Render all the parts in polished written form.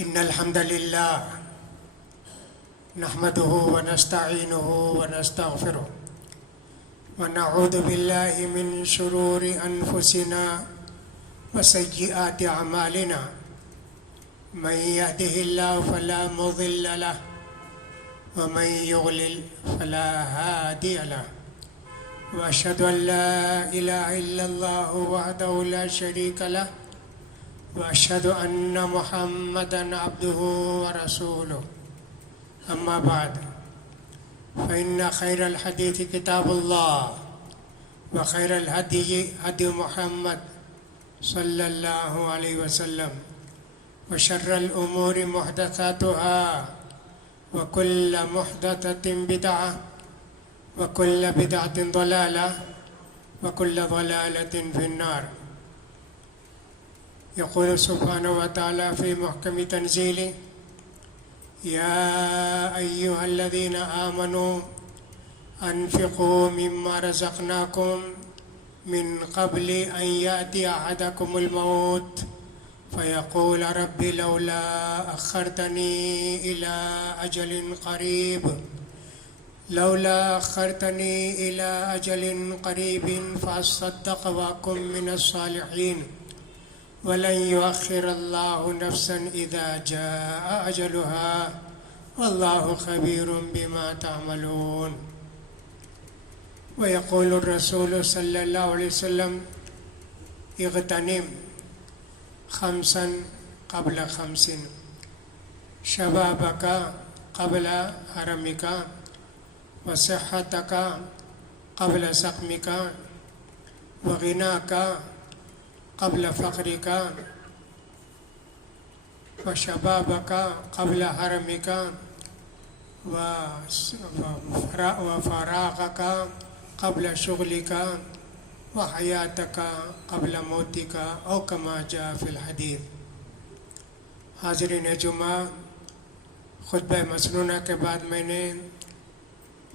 إن الحمد لله نحمده ونستعينه ونستغفره ونعوذ بالله من شرور أنفسنا وسيئات أعمالنا من يهده الله فلا مضل له ومن يضلل فلا هادي له وأشهد أن لا إله إلا الله وحده لا شريك له وأشهد أن محمدًا عبده ورسوله أما بعد فإن خير الحديث كتاب الله وخير الهدي هدي محمد صلى الله عليه وسلم وشر الأمور محدثاتها وكل محدثة بدعة وكل بدعة ضلالة وكل ضلالة في النار. يقول سبحانه وتعالى في محكم تنزيله: يا أيها الذين آمنوا أنفقوا مما رزقناكم من قبل أن يأتي أحدكم الموت فيقول رب لولا أخرتني إلى أجل قريب فأصدق وأكن من الصالحين ولن يؤخر الله نفسا إذا جاء أجلها والله خبير بما تعملون. ويقول الرسول صلى الله عليه وسلم: اغتنم خمسا قبل خمس، شبابك قبل حرمك، وصحتك قبل سقمك، وغناك قبل فقرك، وشبابك قبل حرمك، وفراغك قبل شغلك، وحیاتک قبل موتک او کما جاء فی الحدیث. حاضرین جمعہ، خطبہ مسنونہ کے بعد میں نے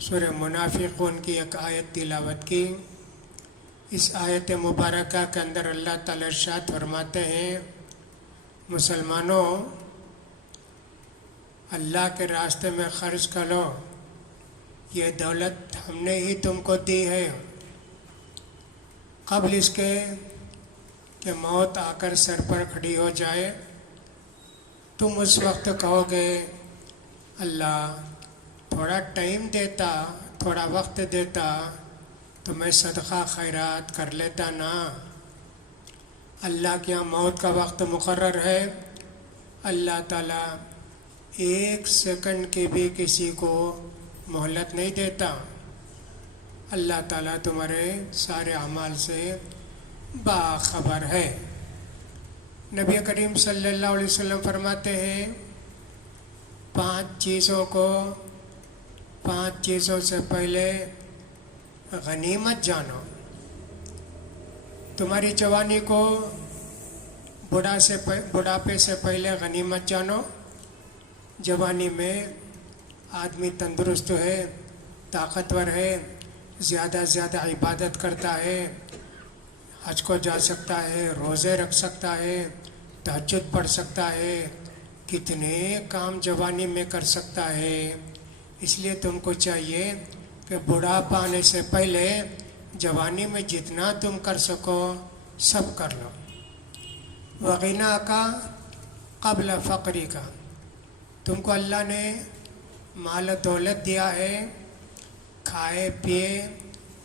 سورہ منافقون کی ایک آیت تلاوت کی. اس آیت مبارکہ کے اندر اللہ تعالی ارشاد فرماتے ہیں: مسلمانوں، اللہ کے راستے میں خرچ کرو، یہ دولت ہم نے ہی تم کو دی ہے. قبل اس کے کہ موت آ کر سر پر کھڑی ہو جائے، تم اس وقت کہو گے اللہ تھوڑا ٹائم دیتا، تھوڑا وقت دیتا تو میں صدقہ خیرات کر لیتا نا. اللہ کے یہاں موت کا وقت مقرر ہے. اللہ تعالیٰ ایک سیکنڈ کی بھی کسی کو مہلت نہیں دیتا. اللہ تعالیٰ تمہارے سارے اعمال سے باخبر ہے. نبی کریم صلی اللہ علیہ وسلم فرماتے ہیں: 5 چیزوں سے پہلے غنیمت جانو. تمہاری جوانی کو بڑھاپے سے پہلے غنیمت جانو. جوانی میں آدمی تندرست ہے، طاقتور ہے، زیادہ سے زیادہ عبادت کرتا ہے، حج کو جا سکتا ہے، روزے رکھ سکتا ہے، تہجد پڑھ سکتا ہے، کتنے کام جوانی میں کر سکتا ہے. اس لیے تم کو چاہیے کہ بڑھاپا آنے سے پہلے جوانی میں جتنا تم کر سکو سب کر لو. وغنا کا قبل فقری کا، تم کو اللہ نے مال و دولت دیا ہے، کھائے پیے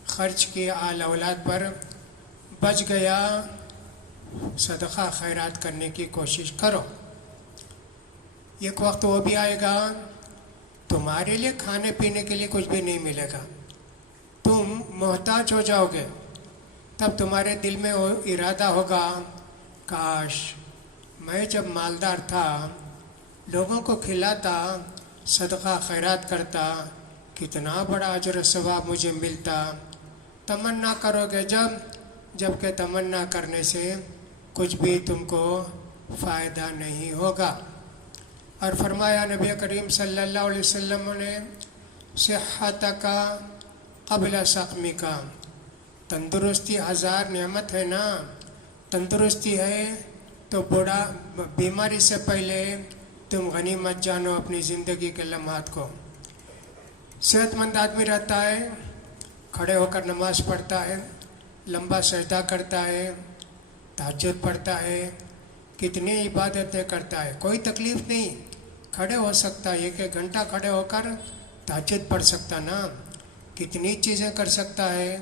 خرچ کیے آل اولاد پر، بچ گیا، صدقہ خیرات کرنے کی کوشش کرو. ایک وقت وہ بھی آئے گا تمہارے لیے کھانے پینے کے لیے کچھ بھی نہیں ملے گا، تم محتاج ہو جاؤ گے. تب تمہارے دل میں وہ ارادہ ہوگا کاش میں جب مالدار تھا لوگوں کو کھلاتا، صدقہ خیرات کرتا، کتنا بڑا اجر و ثواب مجھے ملتا. تمنا کرو گے جب کہ تمنا کرنے سے کچھ بھی تم کو فائدہ نہیں ہوگا. اور فرمایا نبی کریم صلی اللہ علیہ وسلم نے: صحتک قبل سقمک. تندرستی 1000 نعمت ہے نا. تندرستی ہے تو بیماری سے پہلے تم غنیمت جانو اپنی زندگی کے لمحات کو۔ صحت مند آدمی رہتا ہے، کھڑے ہو کر نماز پڑھتا ہے، لمبا سجدہ کرتا ہے، تہجد پڑھتا ہے، کتنی عبادتیں کرتا ہے، کوئی تکلیف نہیں، کھڑے ہو سکتا ہے، 1 گھنٹہ کھڑے ہو کر تہجد پڑھ سکتا نا، کتنی چیزیں کر سکتا ہے۔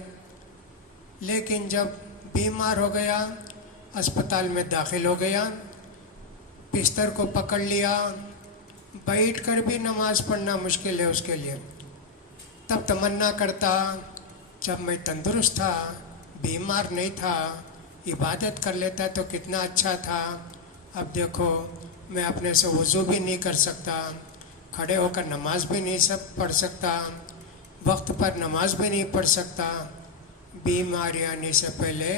لیکن جب بیمار ہو گیا، اسپتال میں داخل ہو گیا، بستر کو پکڑ لیا، بیٹھ کر بھی نماز پڑھنا مشکل ہے اس کے لیے، تب تمنا کرتا جب میں تندرست تھا، بیمار نہیں تھا، عبادت کر لیتا تو کتنا اچھا تھا۔ اب دیکھو میں اپنے سے وضو بھی نہیں کر سکتا، کھڑے ہو کر نماز بھی نہیں پڑھ سکتا، وقت پر نماز بھی نہیں پڑھ سکتا۔ بیماری آنے سے پہلے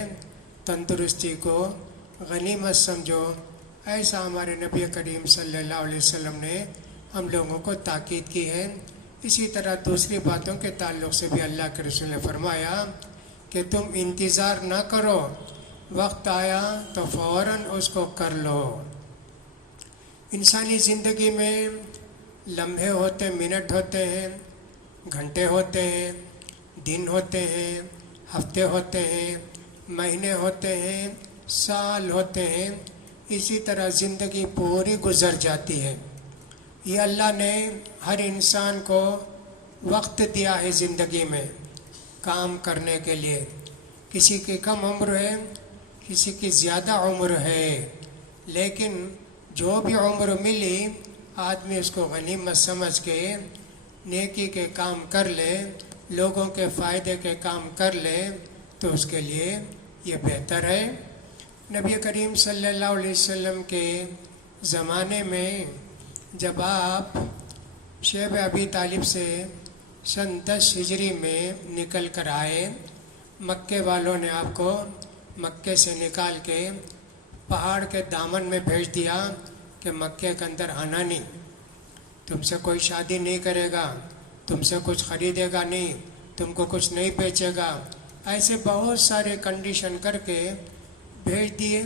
تندرستی کو غنیمت سمجھو، ایسا ہمارے نبی کریم صلی اللہ علیہ وسلم نے ہم لوگوں کو تاکید کی ہے۔ اسی طرح دوسری باتوں کے تعلق سے بھی اللہ کے رسول نے فرمایا کہ تم انتظار نہ کرو، وقت آیا تو فوراً اس کو کر لو۔ انسانی زندگی میں لمحے ہوتے ہیں، منٹ ہوتے ہیں، گھنٹے ہوتے ہیں، دن ہوتے ہیں، ہفتے ہوتے ہیں، مہینے ہوتے ہیں، سال ہوتے ہیں، اسی طرح زندگی پوری گزر جاتی ہے۔ یہ اللہ نے ہر انسان کو وقت دیا ہے زندگی میں کام کرنے کے لیے، کسی کی کم عمر ہے، کسی کی زیادہ عمر ہے، لیکن جو بھی عمر ملی آدمی اس کو غنیمت سمجھ کے نیکی کے کام کر لے، لوگوں کے فائدے کے کام کر لے تو اس کے لیے یہ بہتر ہے۔ نبی کریم صلی اللہ علیہ وسلم کے زمانے میں جب آپ شیب ابی طالب سے سن 10 ہجری میں نکل کر آئے، مکے والوں نے آپ کو مکے سے نکال کے پہاڑ کے دامن میں بھیج دیا کہ مکے کے اندر آنا نہیں، تم سے کوئی شادی نہیں کرے گا، تم سے کچھ خریدے گا نہیں، تم کو کچھ نہیں بیچے گا، ایسے بہت سارے کنڈیشن کر کے بھیج دیے۔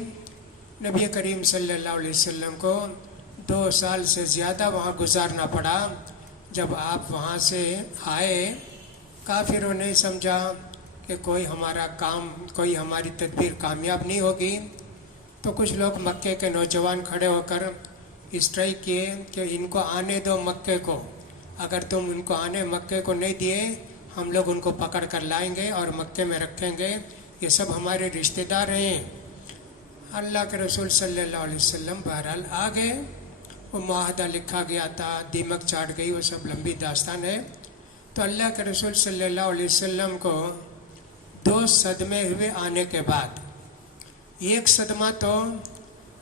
نبی کریم صلی اللہ علیہ وسلم کو 2 سال سے زیادہ وہاں گزارنا پڑا۔ جب آپ وہاں سے آئے، کافروں نے سمجھا کہ کوئی ہمارا کام، کوئی ہماری تدبیر کامیاب نہیں ہوگی، تو کچھ لوگ مکے کے نوجوان کھڑے ہو کر اسٹرائک کیے کہ ان کو آنے دو مکے کو، اگر تم ان کو آنے مکے کو نہیں دیے ہم لوگ ان کو پکڑ کر لائیں گے اور مکے میں رکھیں گے، یہ سب ہمارے رشتہ دار ہیں۔ اللہ کے رسول صلی اللہ علیہ وسلم بہرحال آ گئے، وہ معاہدہ لکھا گیا تھا، دیمک چاٹ گئی، وہ سب لمبی داستان ہے۔ تو اللہ کے رسول صلی اللہ علیہ وسلم کو 2 صدمے ہوئے آنے کے بعد۔ ایک صدمہ تو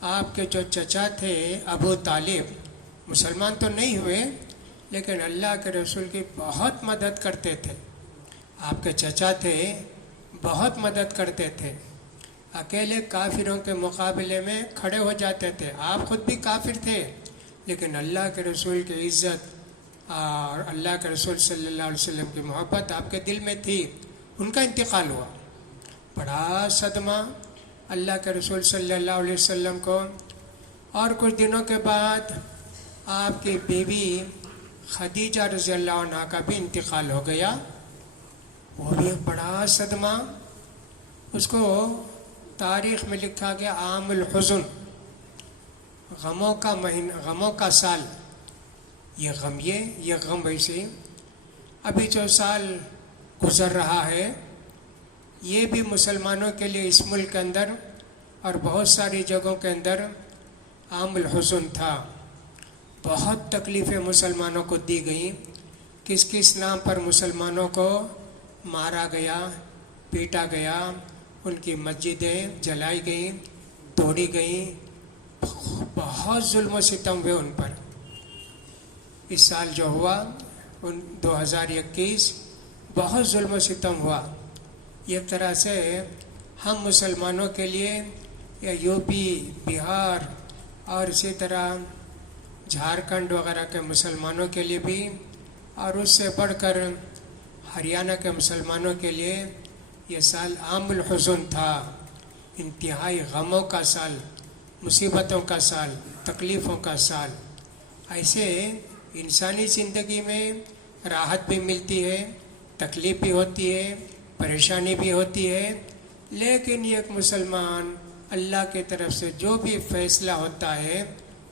آپ کے جو چچا تھے ابو طالب، مسلمان تو نہیں ہوئے لیکن اللہ کے رسول کی بہت مدد کرتے تھے، آپ کے چچا تھے، بہت مدد کرتے تھے، اکیلے کافروں کے مقابلے میں کھڑے ہو جاتے تھے، آپ خود بھی کافر تھے لیکن اللہ کے رسول کی عزت اور اللہ کے رسول صلی اللہ علیہ وسلم کی محبت آپ کے دل میں تھی۔ ان کا انتقال ہوا، بڑا صدمہ اللہ کے رسول صلی اللہ علیہ وسلم کو۔ اور کچھ دنوں کے بعد آپ کی بیوی خدیجہ رضی اللہ عنہ کا بھی انتقال ہو گیا، وہ بھی ایک بڑا صدمہ۔ اس کو تاریخ میں لکھا گیا عام الحزن، غموں کا مہینہ، غموں کا سال، یہ غم یہ غم ویسے۔ ابھی جو سال گزر رہا ہے یہ بھی مسلمانوں کے لیے اس ملک کے اندر اور بہت ساری جگہوں کے اندر عام الحزن تھا، بہت تکلیفیں مسلمانوں کو دی گئیں، کس کس نام پر مسلمانوں کو مارا گیا، پیٹا گیا، ان کی مسجدیں جلائی گئیں، توڑی گئیں، بہت ظلم و ستم ہوئے ان پر۔ اس سال جو ہوا 2021 بہت ظلم و ستم ہوا۔ ایک طرح سے ہم مسلمانوں کے لیے یا یو پی، بہار اور اسی طرح جھارکھنڈ وغیرہ کے مسلمانوں کے لیے بھی، اور اس سے بڑھ کر ہریانہ کے مسلمانوں کے لیے یہ سال عام الحزن تھا، انتہائی غموں کا سال، مصیبتوں کا سال، تکلیفوں کا سال۔ ایسے انسانی زندگی میں راحت بھی ملتی ہے، تکلیف بھی ہوتی ہے، پریشانی بھی ہوتی ہے، لیکن ایک مسلمان اللہ کی طرف سے جو بھی فیصلہ ہوتا ہے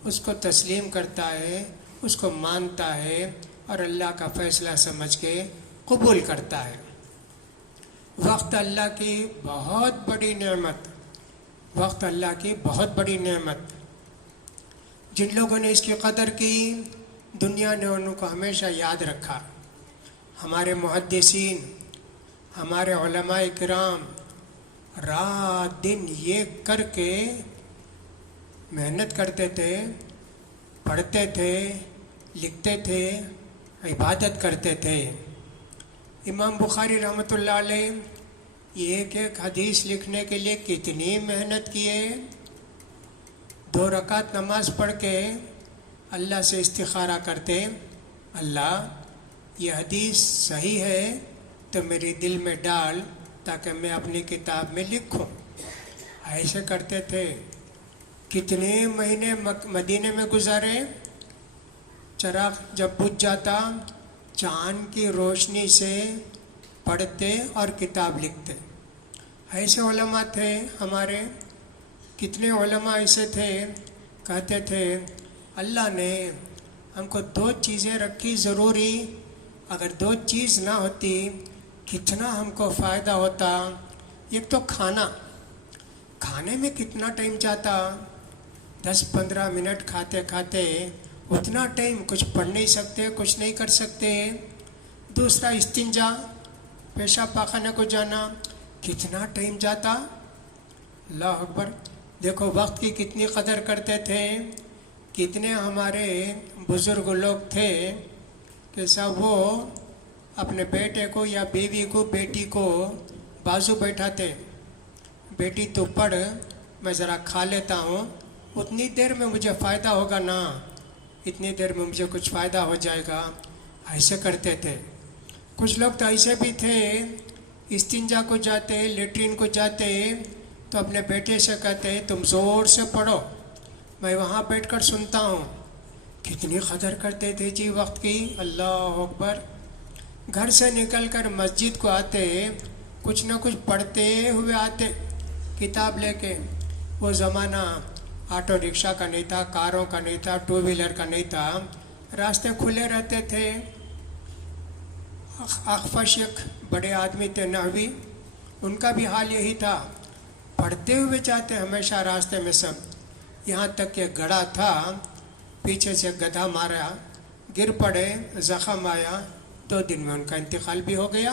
اس کو تسلیم کرتا ہے، اس کو مانتا ہے اور اللہ کا فیصلہ سمجھ کے قبول کرتا ہے۔ وقت اللہ کی بہت بڑی نعمت، وقت اللہ کی بہت بڑی نعمت۔ جن لوگوں نے اس کی قدر کی دنیا نے ان کو ہمیشہ یاد رکھا۔ ہمارے محدثین، ہمارے علماء کرام رات دن یہ کر کے محنت کرتے تھے، پڑھتے تھے، لکھتے تھے، عبادت کرتے تھے۔ امام بخاری رحمۃ اللہ علیہ ایک ایک حدیث لکھنے کے لیے کتنی محنت کیے۔ 2 رکعت نماز پڑھ کے اللہ سے استخارہ کرتے، اللہ یہ حدیث صحیح ہے تو میرے دل میں ڈال تاکہ میں اپنی کتاب میں لکھوں۔ ایسے کرتے تھے۔ کتنے مہینے مدینے میں گزارے۔ چراغ جب بجھ جاتا چاند کی روشنی سے پڑھتے اور کتاب لکھتے۔ ایسے علماء تھے ہمارے۔ کتنے علماء ایسے تھے کہتے تھے اللہ نے ہم کو 2 چیزیں رکھی ضروری، اگر 2 چیز نہ ہوتی کتنا ہم کو فائدہ ہوتا۔ ایک تو کھانے میں کتنا ٹائم جاتا، 10-15 منٹ کھاتے کھاتے اتنا ٹائم کچھ پڑھ نہیں سکتے، کچھ نہیں کر سکتے۔ دوسرا استنجا، پیشاب پاخانے کو جانا، کتنا ٹائم جاتا۔ اللہ اکبر۔ دیکھو وقت کی کتنی قدر کرتے تھے۔ کتنے ہمارے بزرگ لوگ تھے کہ سب وہ اپنے بیٹے کو یا بیوی کو، بیٹی کو بازو بیٹھاتے، بیٹی تو پڑھ میں ذرا کھا لیتا ہوں، اتنی دیر میں مجھے فائدہ ہوگا نا، اتنی دیر میں مجھے کچھ فائدہ ہو جائے گا۔ ایسے کرتے تھے۔ کچھ لوگ تو ایسے بھی تھے استنجا کو جاتے، لیٹرین کو جاتے تو اپنے بیٹے سے کہتے تم زور سے پڑھو، میں وہاں بیٹھ کر سنتا ہوں۔ کتنی قدر کرتے تھے جی وقت کی۔ اللہ اکبر۔ گھر سے نکل کر مسجد کو آتے، کچھ نہ کچھ پڑھتے ہوئے آتے کتاب لے کے۔ وہ زمانہ آٹو رکشہ کا نہیں تھا، کاروں کا نہیں تھا، 2 ویلر کا نہیں تھا، راستے کھلے رہتے تھے۔ اخفش ایک بڑے آدمی تھے نحوی، ان کا بھی حال یہی تھا، پڑھتے ہوئے جاتے ہمیشہ راستے میں سب، یہاں تک کہ گڑھا تھا، پیچھے سے گدھا مارا، گر پڑے، زخم آیا، 2 دن میں ان کا انتقال بھی ہو گیا۔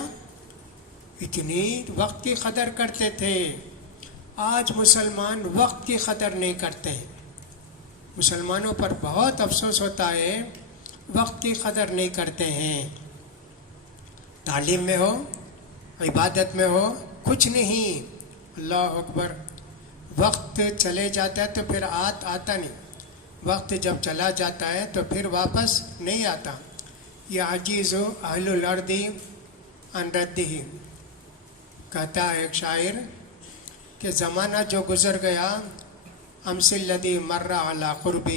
اتنی وقت کی قدر کرتے تھے۔ آج مسلمان وقت کی قدر نہیں کرتے۔ مسلمانوں پر بہت افسوس ہوتا ہے، وقت کی قدر نہیں کرتے ہیں۔ تعلیم میں ہو، عبادت میں ہو، کچھ نہیں۔ اللہ اکبر۔ وقت چلے جاتا ہے تو پھر آتا نہیں، وقت جب چلا جاتا ہے تو پھر واپس نہیں آتا۔ یہ عجیز اہل الارض عن ردہ، کہتا ہے ایک شاعر کہ زمانہ جو گزر گیا امس الذی مر علی قربہ،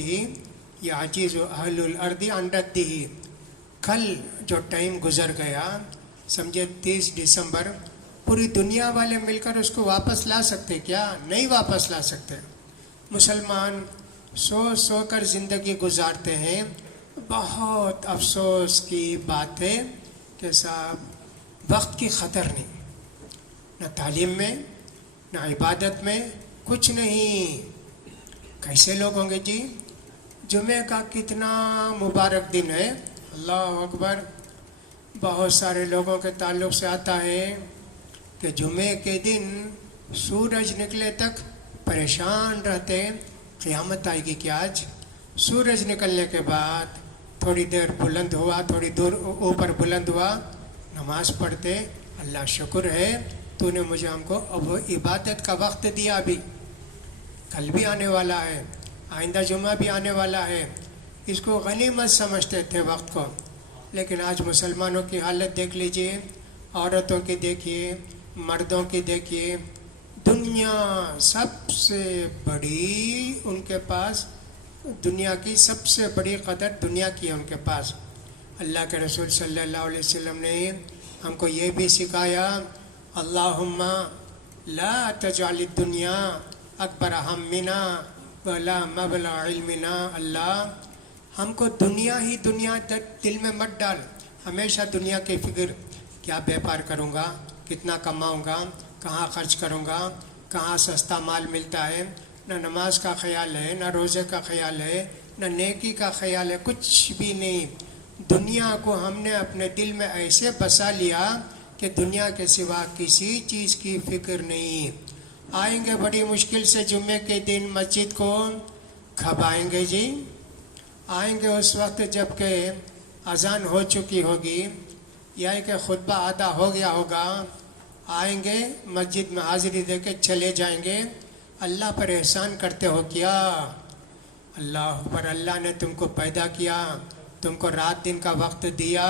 یہ عجیز اہل الارض عن ردہ، کل جو ٹائم گزر گیا، سمجھے 30 دسمبر، پوری دنیا والے مل کر اس کو واپس لا سکتے کیا؟ نہیں واپس لا سکتے۔ مسلمان سو کر زندگی گزارتے ہیں۔ بہت افسوس کی بات ہے کہ صاحب وقت کی قدر نہیں، نہ تعلیم میں نہ عبادت میں، کچھ نہیں۔ کیسے لوگ ہوں گے جی؟ جمعہ کا کتنا مبارک دن ہے، اللہ اکبر۔ بہت سارے لوگوں کے تعلق سے آتا ہے کہ جمعے کے دن سورج نکلے تک پریشان رہتے، قیامت آئے گی کیا آج؟ سورج نکلنے کے بعد تھوڑی دیر بلند ہوا، تھوڑی دور اوپر بلند ہوا، نماز پڑھتے، اللہ شکر ہے تو نے مجھے ہم کو اب عبادت کا وقت دیا، ابھی کل بھی آنے والا ہے، آئندہ جمعہ بھی آنے والا ہے، اس کو غنیمت سمجھتے تھے وقت کو۔ لیکن آج مسلمانوں کی حالت دیکھ لیجئے، عورتوں کی دیکھیے، مردوں کی دیکھیے، دنیا سب سے بڑی ان کے پاس دنیا کی سب سے بڑی قدر دنیا کی ہے ان کے پاس۔ اللہ کے رسول صلی اللہ علیہ وسلم نے ہم کو یہ بھی سکھایا، اللہم لا تجعل الدنیا اکبر ہمنا ولا مبلغ علمنا۔ اللہ ہم کو دنیا ہی دنیا دل میں مت ڈال، ہمیشہ دنیا کی فکر، کیا بیپار کروں گا، کتنا کماؤں گا، کہاں خرچ کروں گا، کہاں سستا مال ملتا ہے، نہ نماز کا خیال ہے، نہ روزے کا خیال ہے، نہ نیکی کا خیال ہے، کچھ بھی نہیں۔ دنیا کو ہم نے اپنے دل میں ایسے بسا لیا کہ دنیا کے سوا کسی چیز کی فکر نہیں۔ آئیں گے بڑی مشکل سے جمعے کے دن مسجد کو، کب آئیں گے جی؟ آئیں گے اس وقت جب کہ اذان ہو چکی ہوگی یا کہ خطبہ آدھا ہو گیا ہوگا، آئیں گے مسجد میں حاضری دے کے چلے جائیں گے۔ اللہ پر احسان کرتے ہو کیا؟ اللہ پر، اللہ نے تم کو پیدا کیا، تم کو رات دن کا وقت دیا،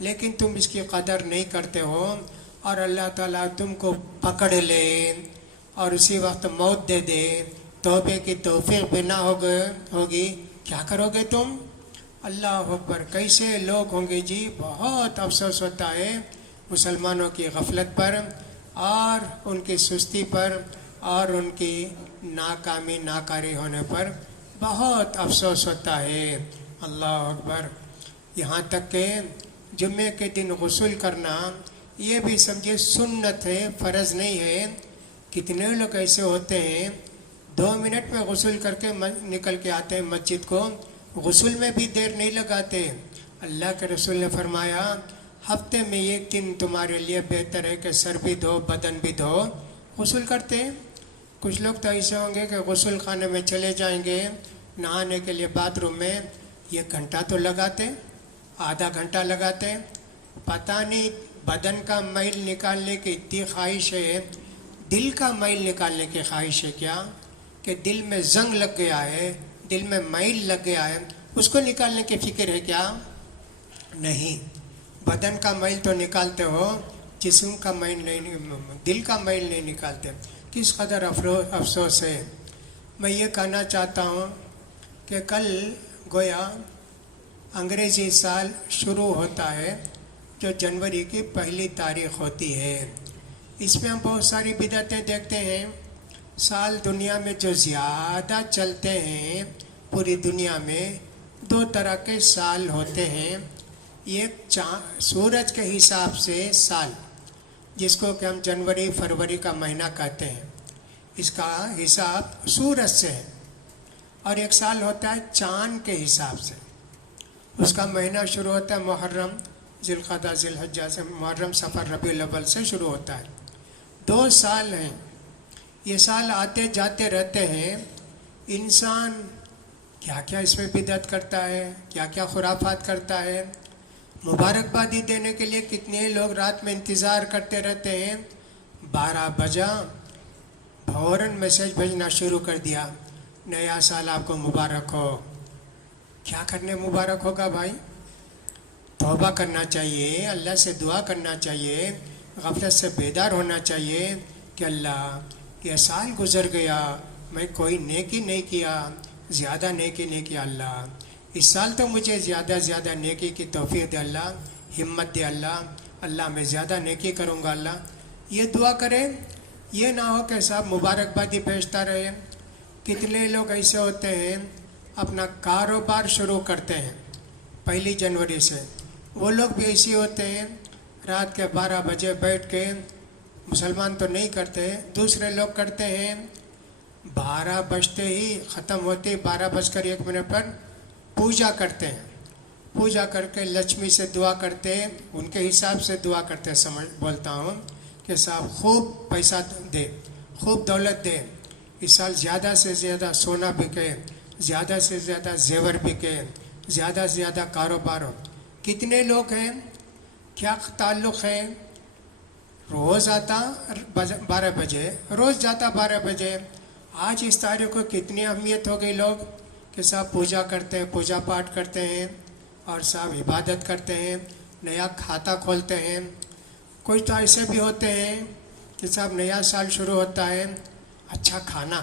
لیکن تم اس کی قدر نہیں کرتے ہو، اور اللہ تعالیٰ تم کو پکڑ لے اور اسی وقت موت دے دے، توبے کی توفیق بھی نہ ہوگی، کیا کرو گے تم؟ اللہ اکبر، کیسے لوگ ہوں گے جی؟ بہت افسوس ہوتا ہے مسلمانوں کی غفلت پر اور ان کی سستی پر اور ان کی ناکامی ناکاری ہونے پر بہت افسوس ہوتا ہے۔ اللہ اکبر، یہاں تک کہ جمعے کے دن غسل کرنا یہ بھی سمجھے سنت ہے، فرض نہیں ہے۔ کتنے لوگ ایسے ہوتے ہیں 2 منٹ میں غسل کر کے نکل کے آتے ہیں مسجد کو، غسل میں بھی دیر نہیں لگاتے۔ اللہ کے رسول نے فرمایا ہفتے میں 1 دن تمہارے لیے بہتر ہے کہ سر بھی دھو بدن بھی دھو، غسل کرتے ہیں۔ کچھ لوگ تو ایسے ہوں گے کہ غسل خانے میں چلے جائیں گے نہانے کے لیے باتھ روم میں، 1 گھنٹہ تو لگاتے، آدھا گھنٹہ لگاتے، پتہ نہیں بدن کا میل نکالنے کی اتنی خواہش ہے، دل کا میل نکالنے کی خواہش ہے کیا؟ کہ دل میں زنگ لگ گیا ہے، دل میں میل لگ گیا ہے، اس کو نکالنے کی فکر ہے کیا؟ نہیں۔ بدن کا میل تو نکالتے ہو، جسم کا میل نہیں، دل کا میل نہیں نکالتے۔ کس قدر افسوس ہے۔ میں یہ کہنا چاہتا ہوں کہ کل گویا انگریزی سال شروع ہوتا ہے جو جنوری کی 1 تاریخ ہوتی ہے۔ اس میں ہم بہت ساری بدعتیں دیکھتے ہیں۔ سال دنیا میں جو زیادہ چلتے ہیں، پوری دنیا میں 2 طرح کے سال ہوتے ہیں۔ ایک سورج کے حساب سے سال، جس کو کہ ہم جنوری فروری کا مہینہ کہتے ہیں، اس کا حساب سورج سے ہے، اور ایک سال ہوتا ہے چاند کے حساب سے، اس کا مہینہ شروع ہوتا ہے محرم، ذی القعدہ ذی الحجہ سے، محرم صفر ربیع الاول سے شروع ہوتا ہے۔ 2 سال ہیں، یہ سال آتے جاتے رہتے ہیں۔ انسان کیا کیا اس میں بدعت کرتا ہے، کیا کیا خرافات کرتا ہے۔ مبارکبادی دینے کے لیے کتنے لوگ رات میں انتظار کرتے رہتے ہیں، 12 بجا فوراً میسج بھیجنا شروع کر دیا، نیا سال آپ کو مبارک ہو۔ کیا کرنے مبارک ہوگا بھائی؟ توبہ کرنا چاہیے، اللہ سے دعا کرنا چاہیے، غفلت سے بیدار ہونا چاہیے کہ اللہ یہ سال گزر گیا، میں کوئی نیکی نہیں کیا، زیادہ نیکی نہیں کیا، اللہ اس سال تو مجھے زیادہ نیکی کی توفیق دے اللہ، ہمت دے اللہ، اللہ میں زیادہ نیکی کروں گا اللہ، یہ دعا کریں۔ یہ نہ ہو کہ صاحب مبارکبادی بھیجتا رہے۔ کتنے لوگ ایسے ہوتے ہیں اپنا کاروبار شروع کرتے ہیں 1 جنوری سے، وہ لوگ بھی ایسے ہوتے ہیں رات کے 12 بجے بیٹھ کے، مسلمان تو نہیں کرتے، دوسرے لوگ کرتے ہیں، 12 بجتے ہی ختم ہوتے، 12:01 پر پوجا کرتے ہیں، پوجا کر کے لکشمی سے دعا کرتے ہیں، ان کے حساب سے دعا کرتے ہیں، بولتا ہوں کہ صاحب خوب پیسہ دے، خوب دولت دے، اس سال زیادہ سے زیادہ سونا بکے، زیادہ سے زیادہ زیور بکے، زیادہ سے زیادہ کاروبار ہو۔ کتنے لوگ ہیں، کیا تعلق ہے؟ روز آتا 12 بجے، روز جاتا 12 بجے۔ آج اس تاریخ کو کتنی اہمیت ہو گئی، لوگ کہ صاحب پوجا کرتے ہیں، پوجا پاٹ کرتے ہیں اور صاحب عبادت کرتے ہیں، نیا کھاتا کھولتے ہیں۔ کوئی تو ایسے بھی ہوتے ہیں کہ صاحب نیا سال شروع ہوتا ہے، اچھا کھانا،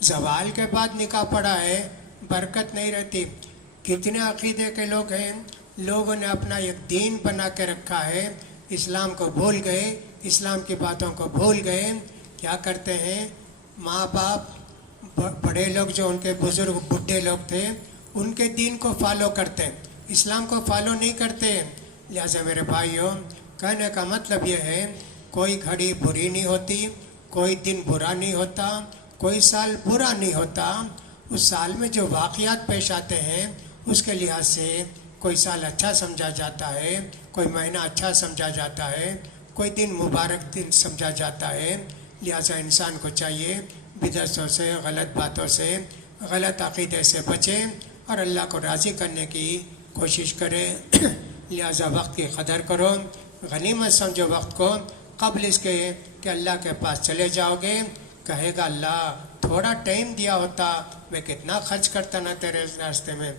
زوال کے بعد نکاح پڑا ہے، برکت نہیں رہتی۔ کتنے عقیدے کے لوگ ہیں، لوگوں نے اپنا ایک دین بنا کے رکھا ہے، اسلام کو بھول گئے، اسلام کی باتوں کو بھول گئے۔ کیا کرتے ہیں، ماں باپ بڑے لوگ جو ان کے بزرگ بڈھے لوگ تھے ان کے دین کو فالو کرتے ہیں، اسلام کو فالو نہیں کرتے۔ لہٰذا میرے بھائیوں، کہنے کا مطلب یہ ہے، کوئی گھڑی بری نہیں ہوتی، کوئی دن برا نہیں ہوتا، کوئی سال برا نہیں ہوتا۔ اس سال میں جو واقعات پیش آتے ہیں اس کے لحاظ سے کوئی سال اچھا سمجھا جاتا ہے، کوئی مہینہ اچھا سمجھا جاتا ہے، کوئی دن مبارک دن سمجھا جاتا ہے۔ لہٰذا انسان کو چاہیے بدعتوں سے، غلط باتوں سے، غلط عقیدے سے بچے اور اللہ کو راضی کرنے کی کوشش کرے۔ لہٰذا وقت کی قدر کرو، غنیمت سمجھو وقت کو، قبل اس کے کہ اللہ کے پاس چلے جاؤ گے کہے گا اللہ تھوڑا ٹائم دیا ہوتا میں کتنا خرچ کرتا نا تیرے راستے میں۔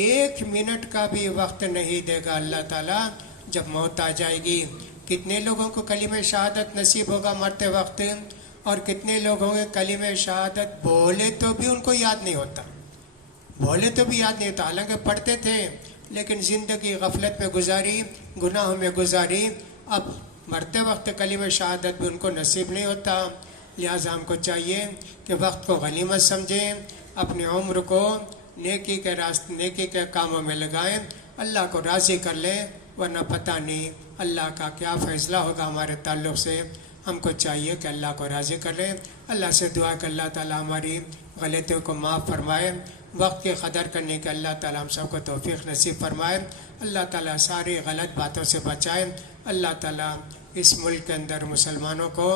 1 منٹ کا بھی وقت نہیں دے گا اللہ تعالیٰ جب موت آ جائے گی۔ کتنے لوگوں کو کلمہ شہادت نصیب ہوگا مرتے وقت، اور کتنے لوگ ہوں گے کلمہ شہادت بولے تو بھی ان کو یاد نہیں ہوتا، بولے تو بھی یاد نہیں ہوتا، حالانکہ پڑھتے تھے لیکن زندگی غفلت میں گزاری، گناہوں میں گزاری، اب مرتے وقت کلمہ شہادت بھی ان کو نصیب نہیں ہوتا۔ لہٰذا ہم کو چاہیے کہ وقت کو غنیمت سمجھیں، اپنی عمر کو نیکی کے کاموں میں لگائیں، اللہ کو راضی کر لیں، ورنہ پتہ نہیں اللہ کا کیا فیصلہ ہوگا ہمارے تعلق سے۔ ہم کو چاہیے کہ اللہ کو راضی کر لیں، اللہ سے دعا کہ اللہ تعالیٰ ہماری غلطیوں کو معاف فرمائے، وقت کی قدر کرنے کے اللہ تعالیٰ ہم سب کو توفیق نصیب فرمائے، اللہ تعالیٰ ساری غلط باتوں سے بچائے، اللہ تعالیٰ اس ملک کے اندر مسلمانوں کو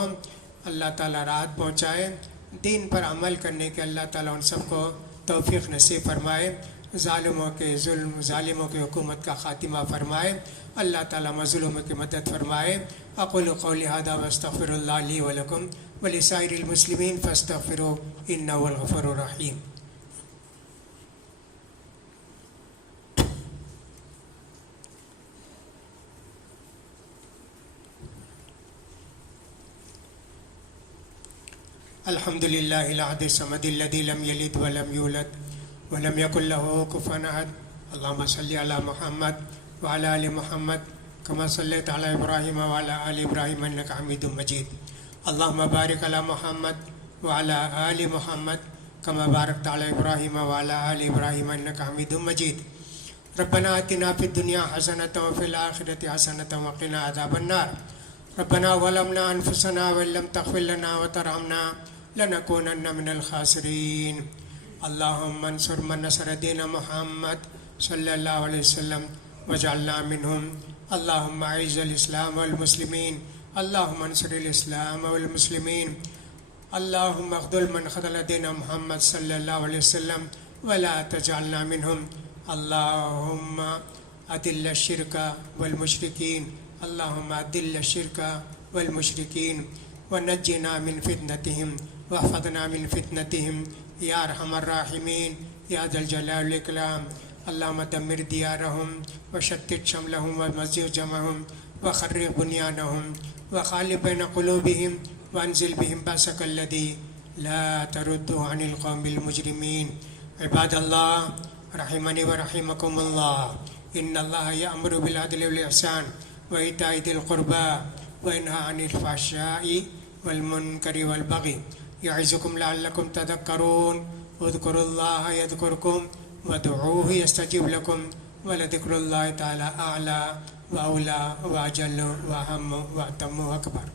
اللہ تعالیٰ راحت پہنچائے، دین پر عمل کرنے کے اللہ تعالیٰ ان سب کو توفیق نصیب فرمائے، ظالموں کے ظلم، ظالموں کی حکومت کا خاتمہ فرمائے، اللہ تعالیٰ مظلوموں کی مدد فرمائے۔ اقول قولی ھذا واستغفر اللہ لی ولکم ولسائر المسلمین فاستغفروہ انہ هو الغفور الرحیم۔ الحمد للہ الاحد الصمد الذی لم یلد ولم یولد ولم یکن له کفوا احد۔ اللہم صلی علی محمد وعلی آل محمد کما صلیت علی ابراہیم وعلی آل ابراہیم انک حمید مجید۔ اللہم بارک علی محمد وعلی آل محمد کما بارکت علی ابراہیم وعلی آل ابراہیم انک حمید مجید۔ ربنا آتنا فی الدنیا حسنۃ وفی الآخرۃ حسنۃ وقنا عذاب النار۔ ربنا ظلمنا انفسنا وان لم تغفر لنا وترحمنا لنکونن من الخاسرین۔ اللہم انصر من نصر دین محمد صلی اللہ علیہ وسلم واجعلنا منہم۔ اللہم اعز الاسلام والمسلمین، اللہم انصر الاسلام والمسلمین، اللہم اخذل من خذل دین محمد صلی اللہ علیہ وسلم ولا تجعلنا منہم۔ اللہم اذل الشرک والمشرکین، اللہم اذل الشرک والمشرکین ونجنا من فتنتہم واحفظنا من فتنتہم یا ارحم الراحمین یا ذا الجلال والاکرام۔ اللہم دمر دیارہم وشتت شملہم ومزق جمعہم وخرب بنیانہم وخالف بین قلوبہم وانزل بہم بأسک الذی لا ترد عن القوم المجرمین۔ عباد اللہ رحمنی ورحمکم اللہ، ان اللہ یأمر بالعدل والإحسان وإیتاء ذی القربى وینہی عن الفحشاء والمنکر والبغی یعظکم لعلکم تذکرون۔ اذکروا اللہ یذکرکم وادعوہ یستجب لکم ولذکر اللہ تعالی اعلی واولی واجل واہم واتم واکبر۔